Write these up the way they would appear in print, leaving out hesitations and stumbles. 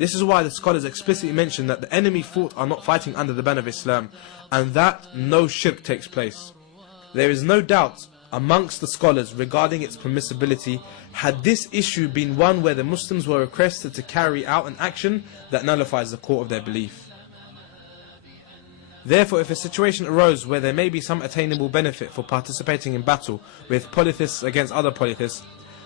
This is why the scholars explicitly mention that the enemy fought are not fighting under the banner of Islam, and that no shirk takes place. There is no doubt amongst the scholars regarding its permissibility had this issue been one where the Muslims were requested to carry out an action that nullifies the core of their belief. Therefore, if a situation arose where there may be some attainable benefit for participating in battle with polytheists against other polytheists,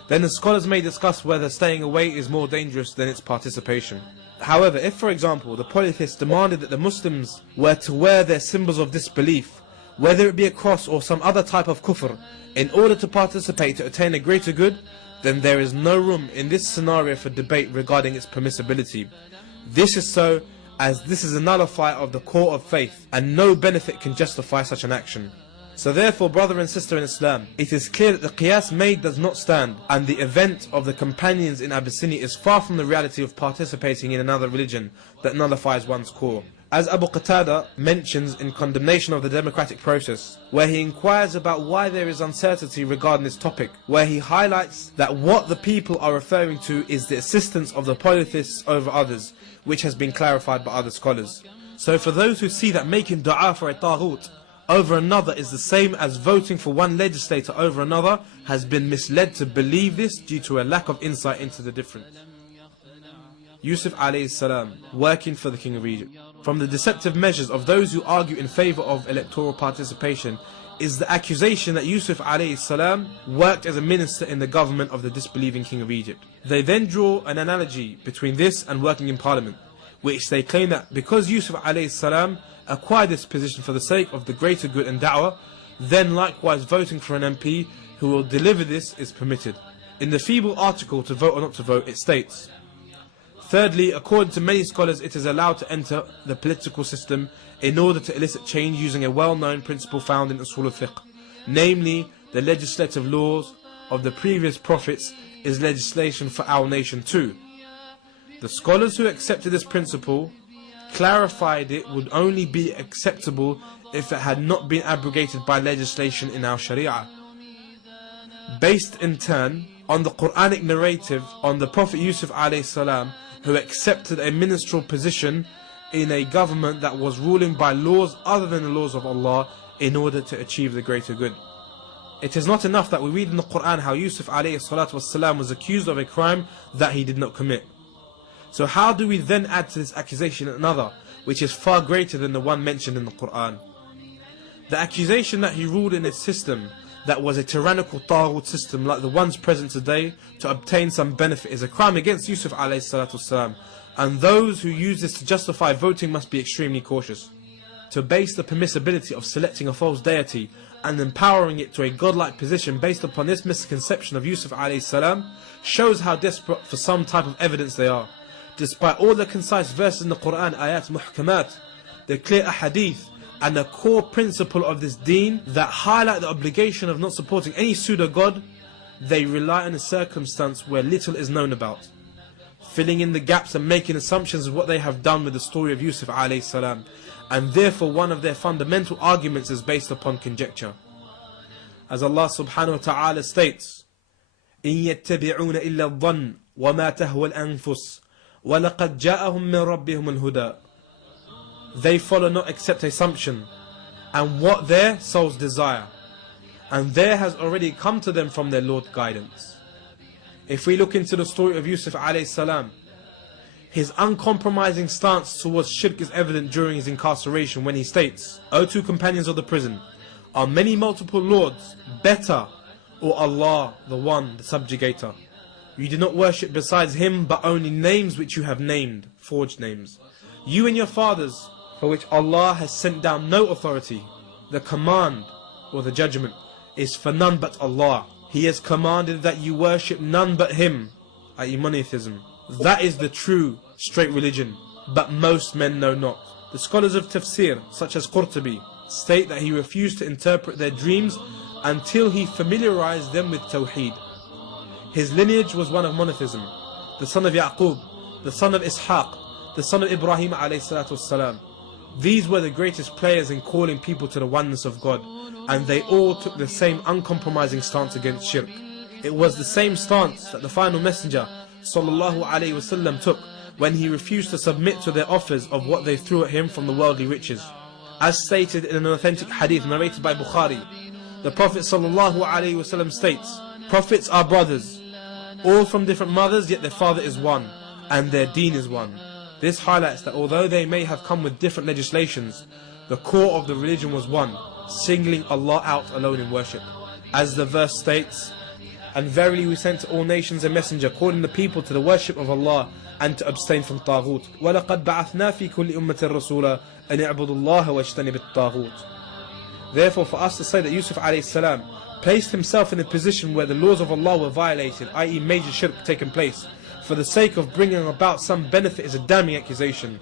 then the scholars may discuss whether staying away is more dangerous than its participation. However, if for example the polytheists demanded that the Muslims were to wear their symbols of disbelief, whether it be a cross or some other type of kufr, in order to participate to attain a greater good, then there is no room in this scenario for debate regarding its permissibility. This is so as this is a nullifier of the core of faith, and no benefit can justify such an action. So therefore, brother and sister in Islam, it is clear that the qiyas made does not stand, and the event of the companions in Abyssinia is far from the reality of participating in another religion that nullifies one's core. As Abu Qatada mentions in condemnation of the democratic process, where he inquires about why there is uncertainty regarding this topic, where he highlights that what the people are referring to is the assistance of the polytheists over others, which has been clarified by other scholars. So for those who see that making dua for a taghut over another is the same as voting for one legislator over another, has been misled to believe this due to a lack of insight into the difference. Yusuf alayhi salam, working for the King of Egypt. From the deceptive measures of those who argue in favor of electoral participation is the accusation that Yusuf alayhi salam worked as a minister in the government of the disbelieving King of Egypt. They then draw an analogy between this and working in parliament, which they claim that because Yusuf alayhi salam acquired this position for the sake of the greater good and da'wah, then likewise voting for an MP who will deliver this is permitted. In the feeble article to vote or not to vote, it states, thirdly, according to many scholars, it is allowed to enter the political system in order to elicit change using a well-known principle found in Usul al-Fiqh, namely, the legislative laws of the previous prophets is legislation for our nation too. The scholars who accepted this principle clarified it would only be acceptable if it had not been abrogated by legislation in our Sharia, based in turn on the Quranic narrative on the Prophet Yusuf alayhi salam, who accepted a ministerial position in a government that was ruling by laws other than the laws of Allah in order to achieve the greater good. It is not enough that we read in the Quran how Yusuf alayhi salatu wasalam was accused of a crime that he did not commit. So how do we then add to this accusation another, which is far greater than the one mentioned in the Quran? The accusation that he ruled in a system that was a tyrannical taghut system like the ones present today to obtain some benefit is a crime against Yusuf alayhi salatu wasalam, and those who use this to justify voting must be extremely cautious. To base the permissibility of selecting a false deity and empowering it to a godlike position based upon this misconception of Yusuf alayhi salam shows how desperate for some type of evidence they are. Despite all the concise verses in the Quran, ayat muhkamat, the clear ahadith, and the core principle of this deen that highlight the obligation of not supporting any pseudo-god, they rely on a circumstance where little is known about, filling in the gaps and making assumptions of what they have done with the story of Yusuf alayhi salam, and therefore one of their fundamental arguments is based upon conjecture. As Allah subhanahu wa ta'ala states, إِن يَتَّبِعُونَ إِلَّا الظَّنَّ وَمَا تَهْوَى الْأَنفُسُ وَلَقَدْ جَاءَهُم مِّن رَبِّهِمُ الْهُدَى. They follow not except assumption, and what their souls desire, and there has already come to them from their Lord guidance. If we look into the story of Yusuf alayhi salam, his uncompromising stance towards shirk is evident during his incarceration when he states, O two companions of the prison, are many multiple lords better, or Allah, the one, the subjugator? You do not worship besides Him, but only names which you have named, forged names. You and your fathers, for which Allah has sent down no authority. The command, or the judgment, is for none but Allah. He has commanded that you worship none but Him, i.e. monotheism. That is the true, straight religion, but most men know not. The scholars of tafsir, such as Qurtubi, state that he refused to interpret their dreams until he familiarized them with Tawheed. His lineage was one of monotheism, the son of Yaqub, the son of Ishaq, the son of Ibrahim alayhi salatu wassalam. These were the greatest players in calling people to the oneness of God, and they all took the same uncompromising stance against shirk. It was the same stance that the final messenger sallallahu alayhi wasallam took when he refused to submit to their offers of what they threw at him from the worldly riches. As stated in an authentic hadith narrated by Bukhari, the Prophet ﷺ states, "Prophets are brothers, all from different mothers, yet their father is one, and their deen is one." This highlights that although they may have come with different legislations, the core of the religion was one, singling Allah out alone in worship. As the verse states, "And verily we sent to all nations a messenger, calling the people to the worship of Allah and to abstain from Taghut. وَلَقَدْ بَعَثْنَا فِي كُلِّ أُمَّةٍ رَسُولًا أَنِ اعْبُدُوا اللَّهَ وَاجْتَنِبُوا الطَّاغُوتَ." Therefore, for us to say that Yusuf ﷺ placed himself in a position where the laws of Allah were violated, i.e. major shirk taken place, for the sake of bringing about some benefit is a damning accusation.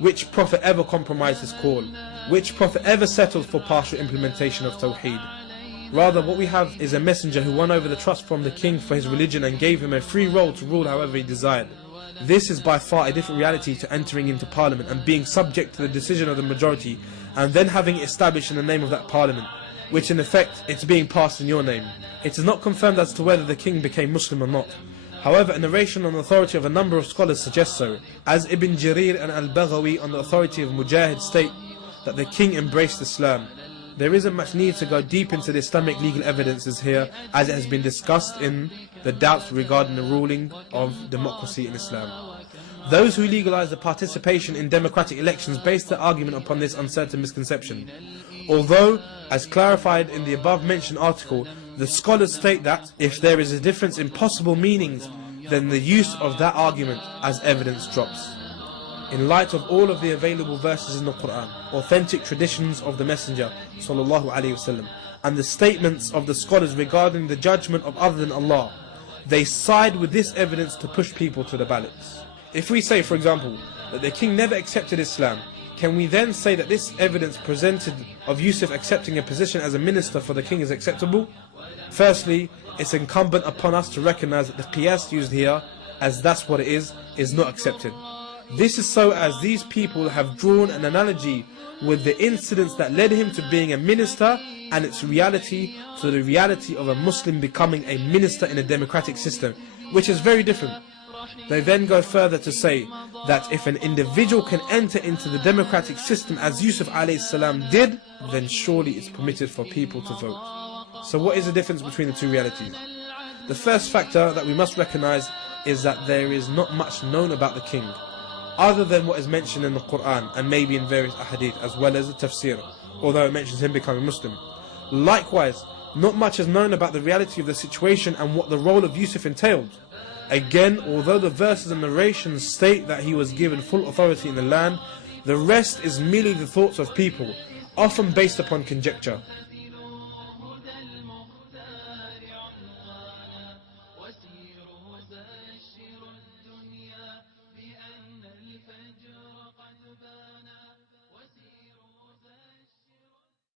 Which prophet ever compromised his call? Which prophet ever settled for partial implementation of Tawheed? Rather, what we have is a messenger who won over the trust from the king for his religion and gave him a free role to rule however he desired. This is by far a different reality to entering into parliament and being subject to the decision of the majority and then having it established in the name of that parliament, which in effect it's being passed in your name. It is not confirmed as to whether the king became Muslim or not. However, a narration on the authority of a number of scholars suggests so, as Ibn Jarir and Al-Baghawi on the authority of Mujahid state that the king embraced Islam. There isn't much need to go deep into the Islamic legal evidences here, as it has been discussed in the doubts regarding the ruling of democracy in Islam. Those who legalize the participation in democratic elections base their argument upon this uncertain misconception. Although, as clarified in the above mentioned article, the scholars state that if there is a difference in possible meanings, then the use of that argument as evidence drops. In light of all of the available verses in the Quran, authentic traditions of the Messenger ﷺ, and the statements of the scholars regarding the judgment of other than Allah, they side with this evidence to push people to the ballots. If we say, for example, that the king never accepted Islam, can we then say that this evidence presented of Yusuf accepting a position as a minister for the king is acceptable? Firstly, it's incumbent upon us to recognize that the qiyas used here, as that's what it is not accepted. This is so as these people have drawn an analogy with the incidents that led him to being a minister and its reality to the reality of a Muslim becoming a minister in a democratic system, which is very different. They then go further to say that if an individual can enter into the democratic system as Yusuf ﷺ did, then surely it's permitted for people to vote. So what is the difference between the two realities? The first factor that we must recognize is that there is not much known about the king, other than what is mentioned in the Quran and maybe in various ahadith, as well as the tafsir, although it mentions him becoming Muslim. Likewise, not much is known about the reality of the situation and what the role of Yusuf entailed. Again, although the verses and narrations state that he was given full authority in the land, the rest is merely the thoughts of people, often based upon conjecture.